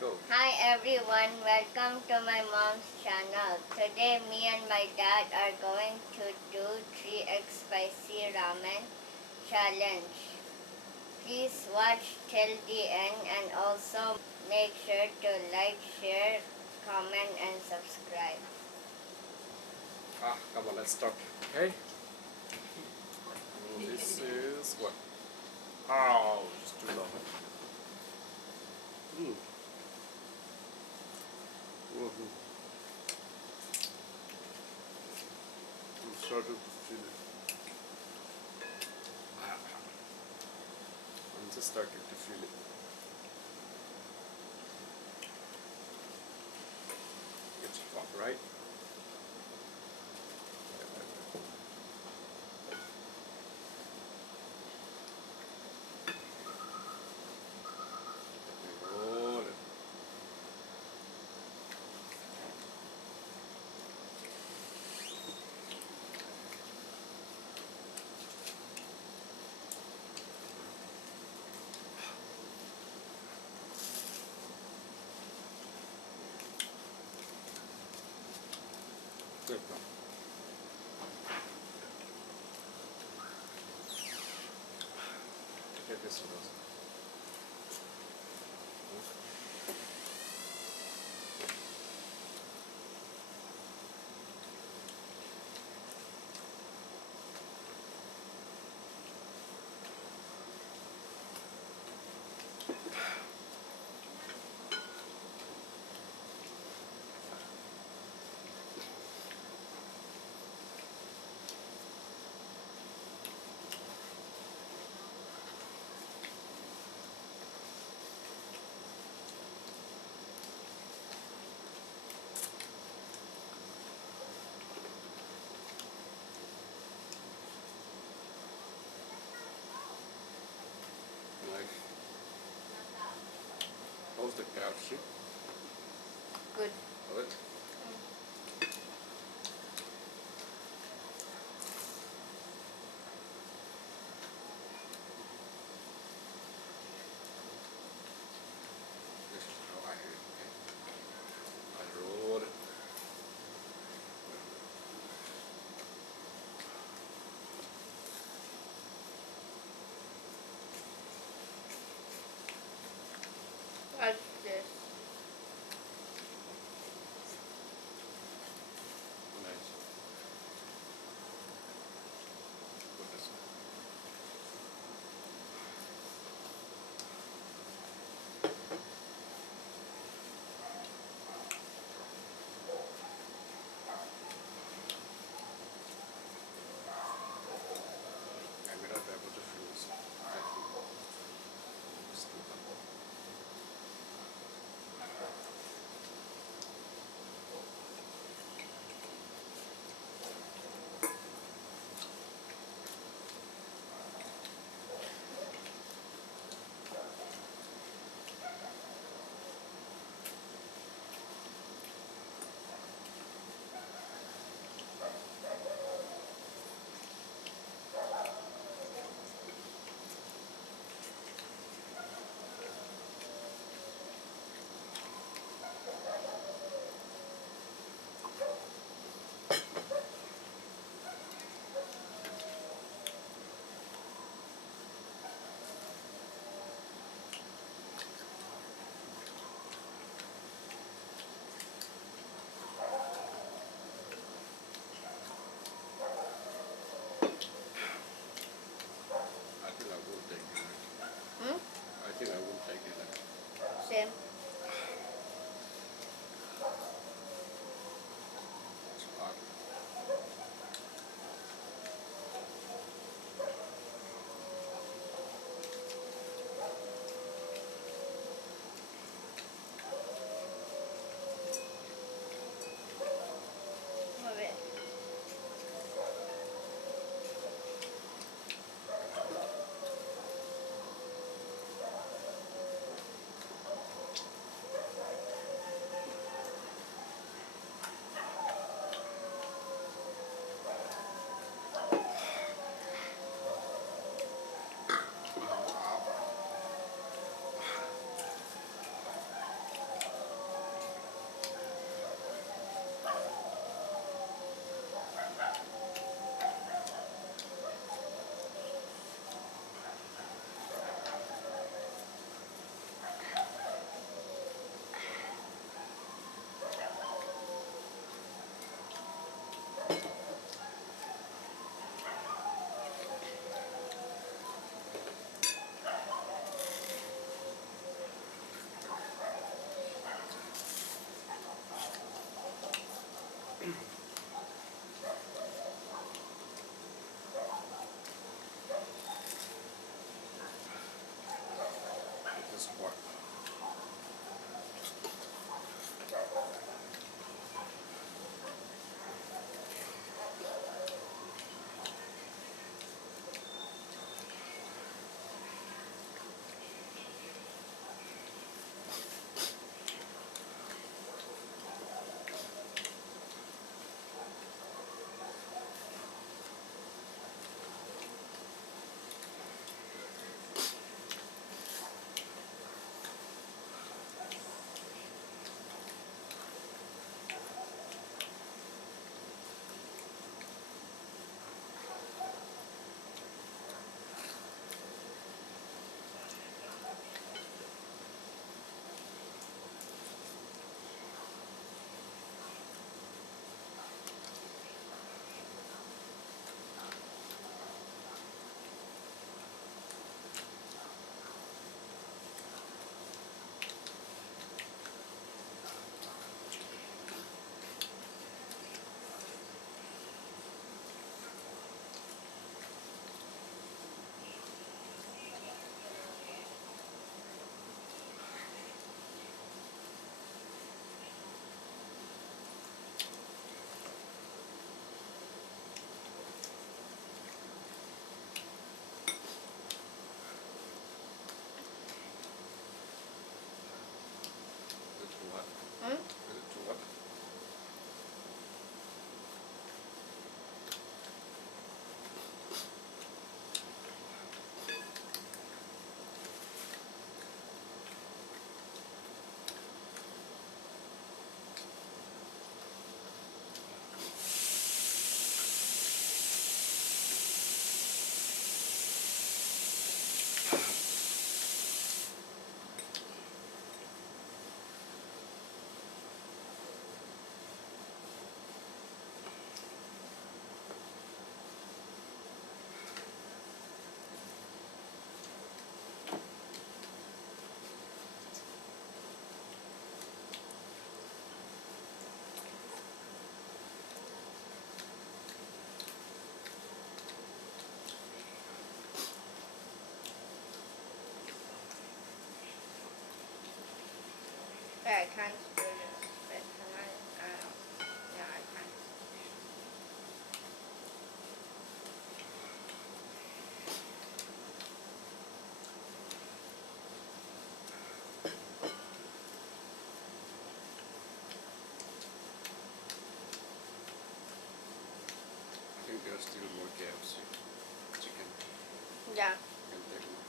Go. Hi everyone, welcome to my mom's channel. Today me and my dad are going to do 3x spicy ramen challenge. Please watch till the end and also make sure to like, share, comment and subscribe. Come on, let's start. Okay. This is what? Oh, just too long. Mm. Mm-hmm. I'm starting to feel it. I'm just starting to feel it. It's hot, right? Roll it. Good. Okay, this one also. Nice. How's the calcium? Good. Good. This is how I eat. Okay. I roll it. What's this? I can't do this. But can I? I don't know. Yeah, I can. I think there's still more KFC chicken. Yeah. Can take more.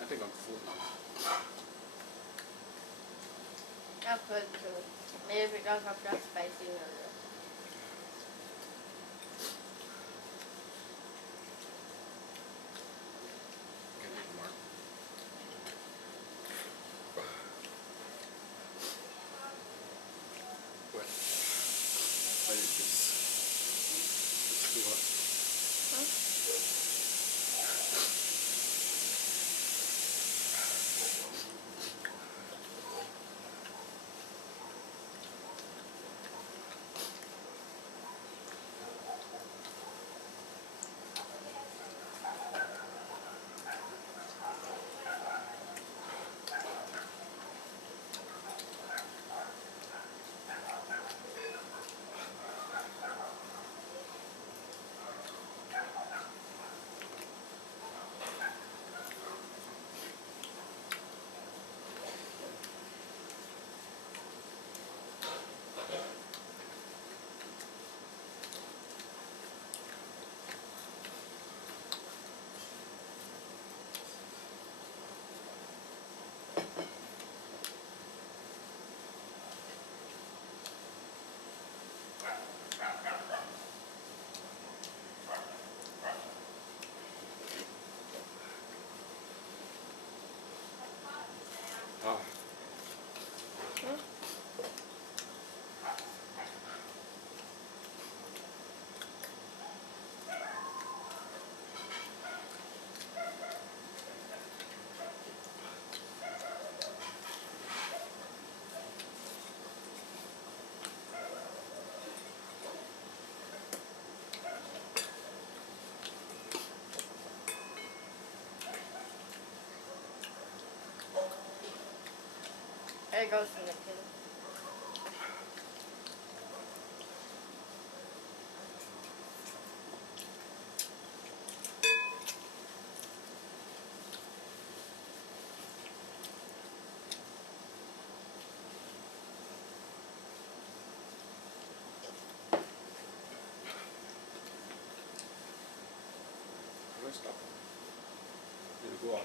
I think I'm full now. I'm good too. Maybe because of the spicy noodles. Can eat more. What? What is this? It's too hot. Ah, It goes in the kitchen. let's stop. You go on.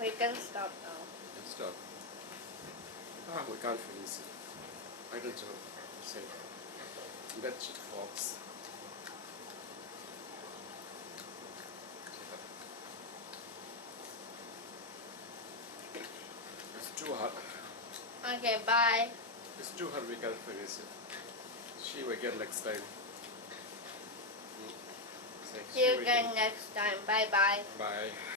We can stop now. Let's stop. Ah, we can't finish it. I don't know. Say, that's it, folks. It's too hot. Okay, bye. It's too hot, we can't finish it. See you again next time. Say, See you you again next time. Bye bye. Bye.